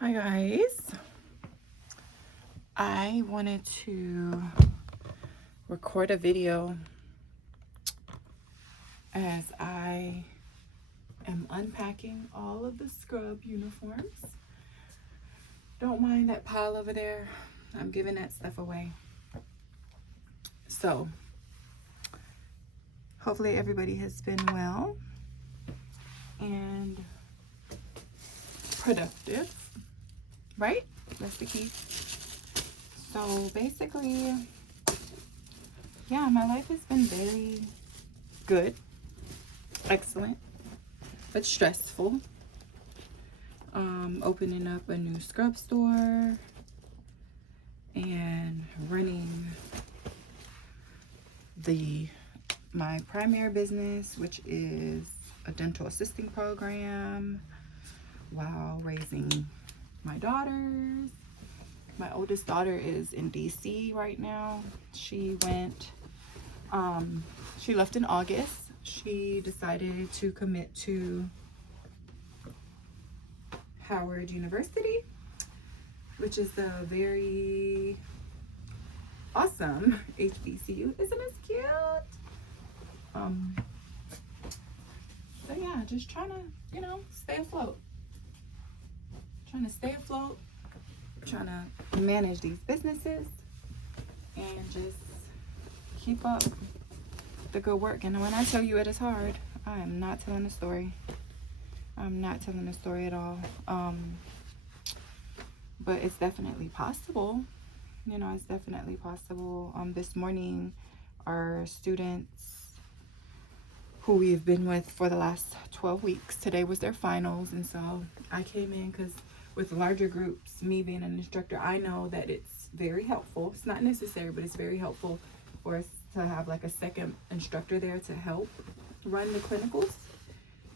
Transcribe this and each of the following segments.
Hi guys, I wanted to record a video as I am unpacking all of the scrub uniforms. Don't mind that pile over there. I'm giving that stuff away. So hopefully everybody has been well and productive, right? That's the key. So basically, yeah, my life has been very good, excellent, but stressful. Opening up a new scrub store and running my primary business, which is a dental assisting program, while raising my daughters. My oldest daughter is in DC right now. She left in August. She decided to commit to Howard University, which is a very awesome HBCU. Isn't it cute? So yeah, just trying to, stay afloat. Trying to stay afloat, trying to manage these businesses and just keep up the good work. And when I tell you it is hard, I am not telling a story. I'm not telling a story at all. But it's definitely possible. It's definitely possible. This morning, our students who we've been with for the last 12 weeks, today was their finals. And so I came in because with larger groups, me being an instructor, I know that it's very helpful. It's not necessary, but it's very helpful for us to have like a second instructor there to help run the clinicals.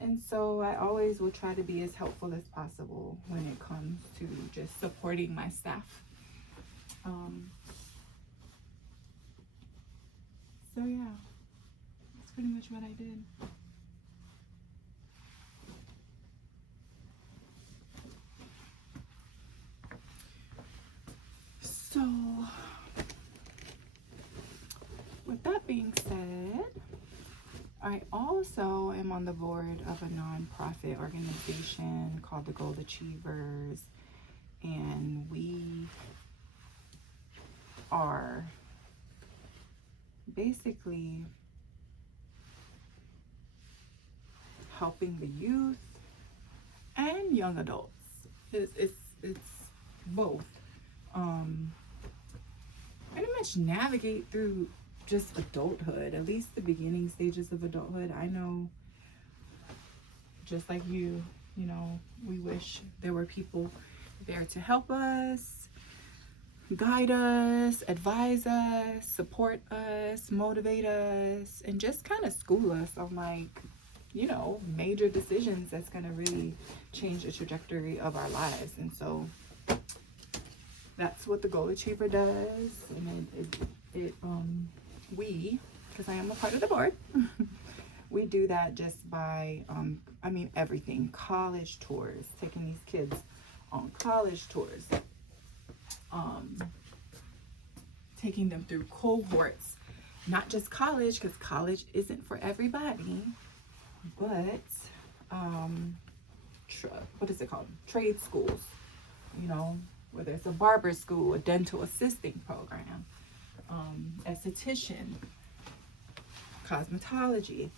And so I always will try to be as helpful as possible when it comes to just supporting my staff. So yeah, that's pretty much what I did. So with that being said, I also am on the board of a nonprofit organization called the Gold Achievers, and we are basically helping the youth and young adults. It's both. Pretty much navigate through just adulthood, at least the beginning stages of adulthood. I know, just like you, we wish there were people there to help us, guide us, advise us, support us, motivate us, and just kind of school us on major decisions that's going to really change the trajectory of our lives. And so that's what the Goal Achiever does. And because I am a part of the board, we do that just by, everything. College tours, taking these kids on college tours, taking them through cohorts, not just college, because college isn't for everybody, but what is it called? Trade schools, whether it's a barber school, a dental assisting program, esthetician, cosmetology,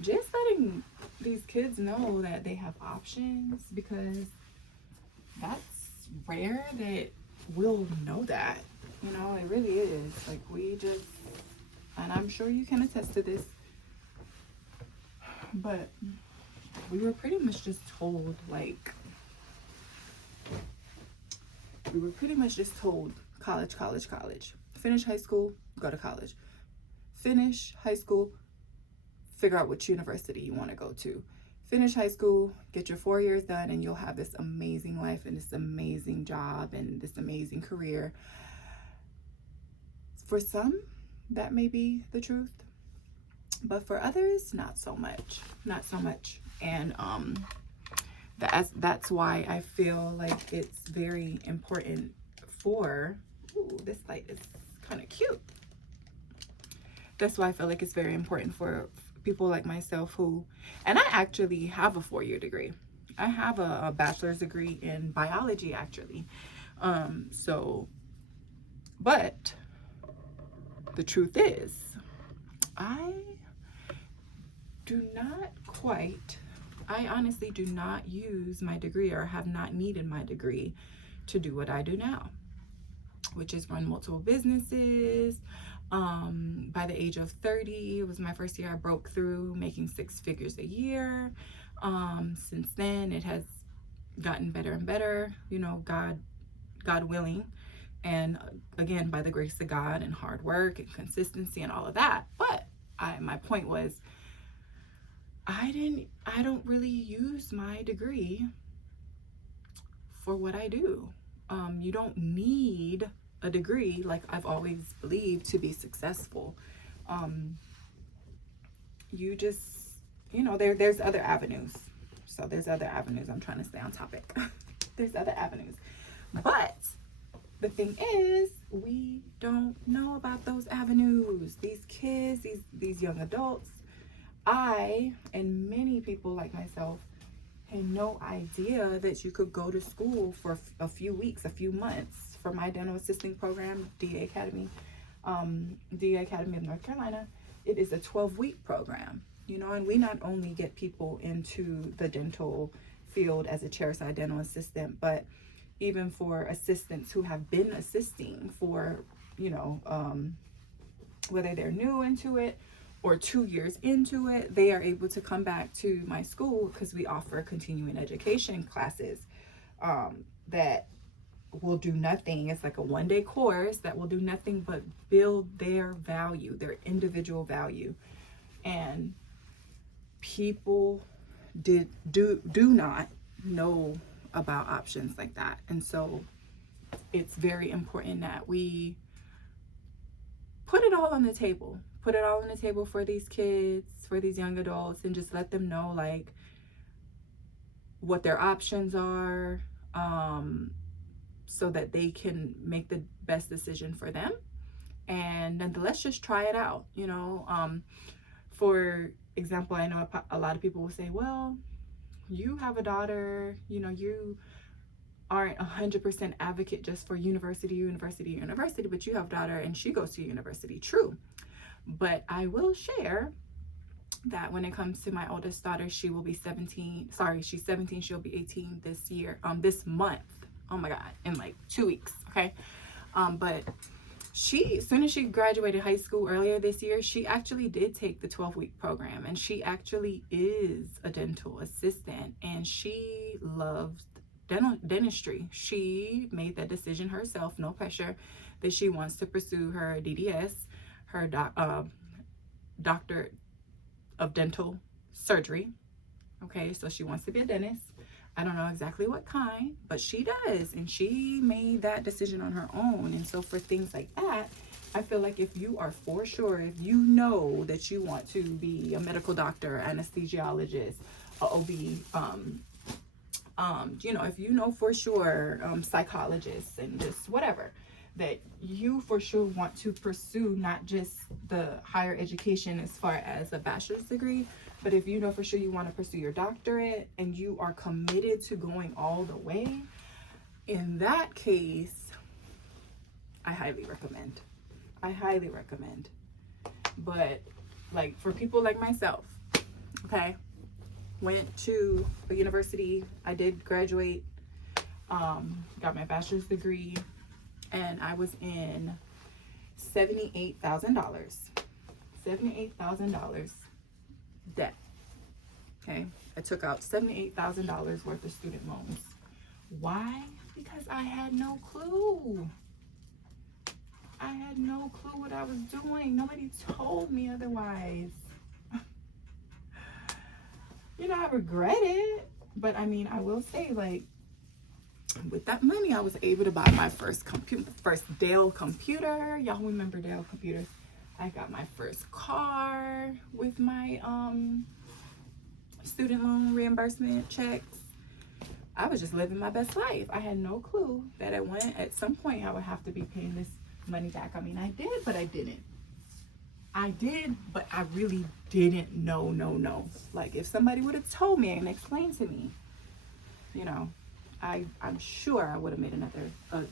just letting these kids know that they have options, because that's rare that we'll know that. It really is. Like, and I'm sure you can attest to this, but we were pretty much just told, college. Finish high school, go to college. Finish high school, figure out which university you want to go to. Finish high school, get your 4 years done, and you'll have this amazing life and this amazing job and this amazing career. For some, that may be the truth, but for others, not so much. And That's why I feel like it's very important for, ooh, this light is kind of cute. That's why I feel like it's very important for people like myself who, and I actually have a 4-year degree. I have a bachelor's degree in biology, actually. So, but the truth is, I honestly do not use my degree, or have not needed my degree to do what I do now, which is run multiple businesses. By the age of 30, it was my first year I broke through making 6 figures a year. Since then, it has gotten better and better, you know, God willing. And again, by the grace of God and hard work and consistency and all of that. But my point was, I don't really use my degree for what I do. You don't need a degree, like I've always believed, to be successful. You just, you know, there's other avenues. So there's other avenues. I'm trying to stay on topic. There's other avenues. But the thing is, we don't know about those avenues. These kids, these young adults, I and many people like myself had no idea that you could go to school for a few weeks, a few months. For my dental assisting program, DA Academy of North Carolina, it is a 12-week program, you know, and we not only get people into the dental field as a chairside dental assistant, but even for assistants who have been assisting for, you know, whether they're new into it or 2 years into it, they are able to come back to my school because we offer continuing education classes that will do nothing. It's like a 1-day course that will do nothing but build their value, their individual value. And people do not know about options like that. And so it's very important that we put it all on the table. Put it all on the table for these kids, for these young adults, and just let them know like what their options are, so that they can make the best decision for them. And nonetheless, just try it out, you know. For example, I know a lot of people will say, well, you have a daughter, you know, you aren't 100% advocate just for university, but you have a daughter and she goes to university. True. But I will share that when it comes to my oldest daughter, she will be 17. Sorry, she's 17. She'll be 18 this year, this month. Oh my God, in like 2 weeks. Okay. But as soon as she graduated high school earlier this year, she actually did take the 12-week program, and she actually is a dental assistant, and she loves dentistry. She made that decision herself, no pressure, that she wants to pursue her DDS, her doctor of dental surgery. Okay, so she wants to be a dentist. I don't know exactly what kind, but she does, and she made that decision on her own. And so for things like that, I feel like if you are for sure, if you know that you want to be a medical doctor, anesthesiologist, a OB, you know, if you know for sure, psychologists and just whatever, that you for sure want to pursue not just the higher education as far as a bachelor's degree, but if you know for sure you want to pursue your doctorate and you are committed to going all the way, in that case, I highly recommend. But like for people like myself, okay, went to a university, I did graduate, got my bachelor's degree, and I was in $78,000 debt. Okay, I took out $78,000 worth of student loans. Why? Because I had no clue. I had no clue what I was doing. Nobody told me otherwise. You know, I regret it, but I mean, I will say, like, with that money, I was able to buy my first Dell computer. Y'all remember Dell computers? I got my first car with my student loan reimbursement checks. I was just living my best life. I had no clue that at some point I would have to be paying this money back. I mean, I did, but I didn't. I did, but I really didn't know. No. Like, if somebody would have told me and explained to me, you know, I'm sure I would have made a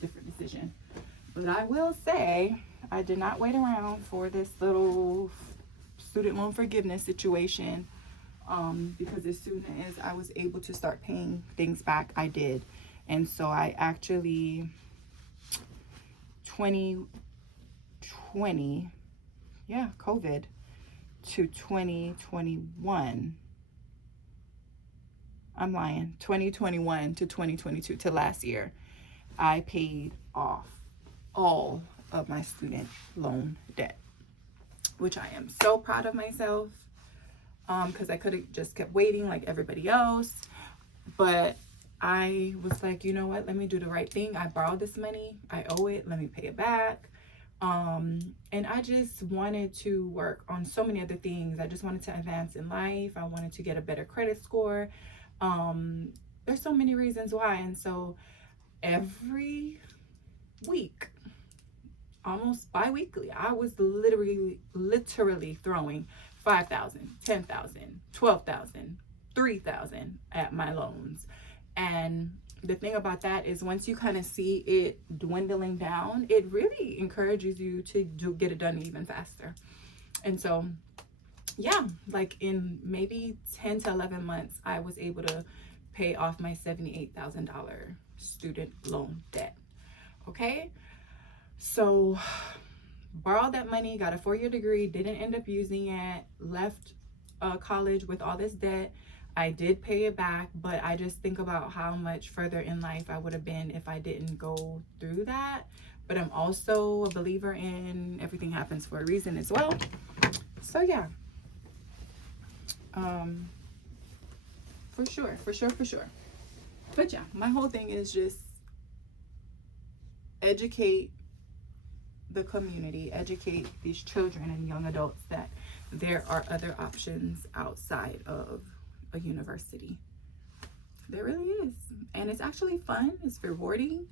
different decision. But I will say, I did not wait around for this little student loan forgiveness situation, because as soon as I was able to start paying things back, I did. And so I actually, 2020, yeah, COVID, to 2021, I'm lying, 2021 to 2022, to last year, I paid off all of my student loan debt, which I am so proud of myself, because I could have just kept waiting like everybody else. But I was like, you know what, let me do the right thing. I borrowed this money, I owe it, let me pay it back. And I just wanted to work on so many other things. I just wanted to advance in life. I wanted to get a better credit score. There's so many reasons why. And so every week, almost bi-weekly, I was literally throwing 5,000, 10,000, 12,000, 3,000 at my loans. And the thing about that is, once you kind of see it dwindling down, it really encourages you to get it done even faster. And so, yeah, like in maybe 10 to 11 months, I was able to pay off my $78,000 student loan debt. Okay, so borrowed that money, got a 4-year degree, didn't end up using it, left college with all this debt. I did pay it back, but I just think about how much further in life I would have been if I didn't go through that. But I'm also a believer in everything happens for a reason as well. So yeah, for sure. But yeah, my whole thing is just educate the community, educate these children and young adults that there are other options outside of a university. There really is. And it's actually fun, it's rewarding,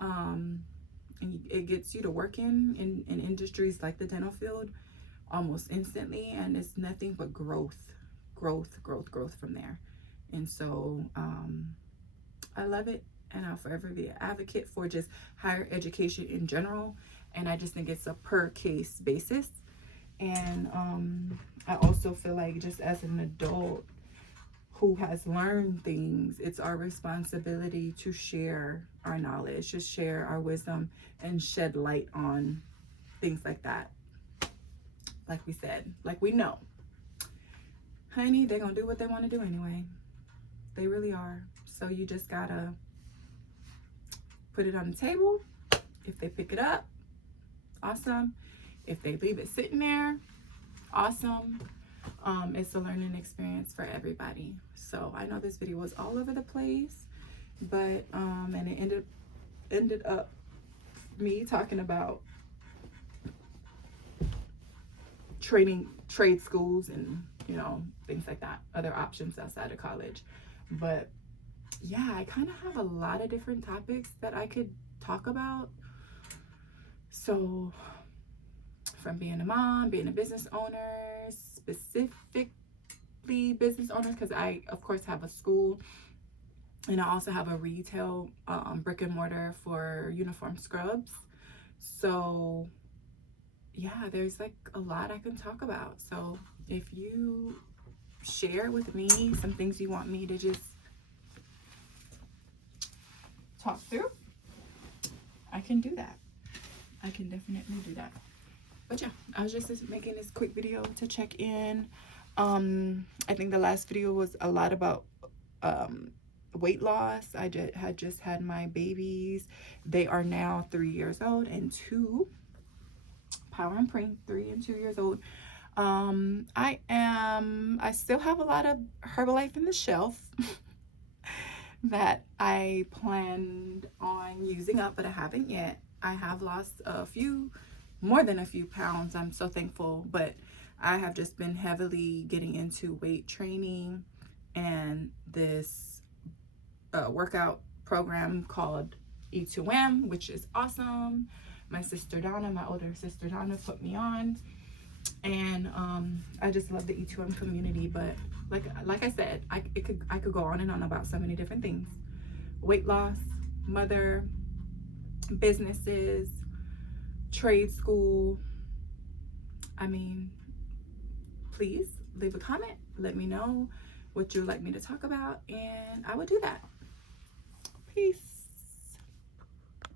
and it gets you to work in industries like the dental field almost instantly, and it's nothing but growth from there. And so I love it, and I'll forever be an advocate for just higher education in general. And I just think it's a per case basis. And I also feel like, just as an adult who has learned things, it's our responsibility to share our knowledge, to share our wisdom, and shed light on things like that. Like we said, like we know, honey, they're gonna do what they want to do anyway. They really are. So you just gotta put it on the table. If they pick it up, awesome. If they leave it sitting there, awesome. It's a learning experience for everybody. So I know this video was all over the place, but and it ended up me talking about trade schools and, you know, things like that, other options outside of college. But yeah, I kind of have a lot of different topics that I could talk about. So from being a mom, being a business owner, specifically business owner, because I of course have a school, and I also have a retail brick and mortar for uniform scrubs. So yeah, there's like a lot I can talk about. So if you share with me some things you want me to just talk through, I can do that. I can definitely do that. But yeah, I was just making this quick video to check in. I think the last video was a lot about weight loss. I had just had my babies. They are now 3 years old and 2. Power and Prink, 3 and 2 years old. I still have a lot of Herbalife in the shelf that I planned on using up, but I haven't yet. I have lost more than a few pounds. I'm so thankful, but I have just been heavily getting into weight training and this workout program called E2M, which is awesome. My sister Donna, my older sister Donna, put me on, and I just love the E2M community. But like I said, I could go on and on about so many different things: weight loss, mother, businesses, trade school. I mean, please leave a comment. Let me know what you'd like me to talk about, and I will do that. Peace.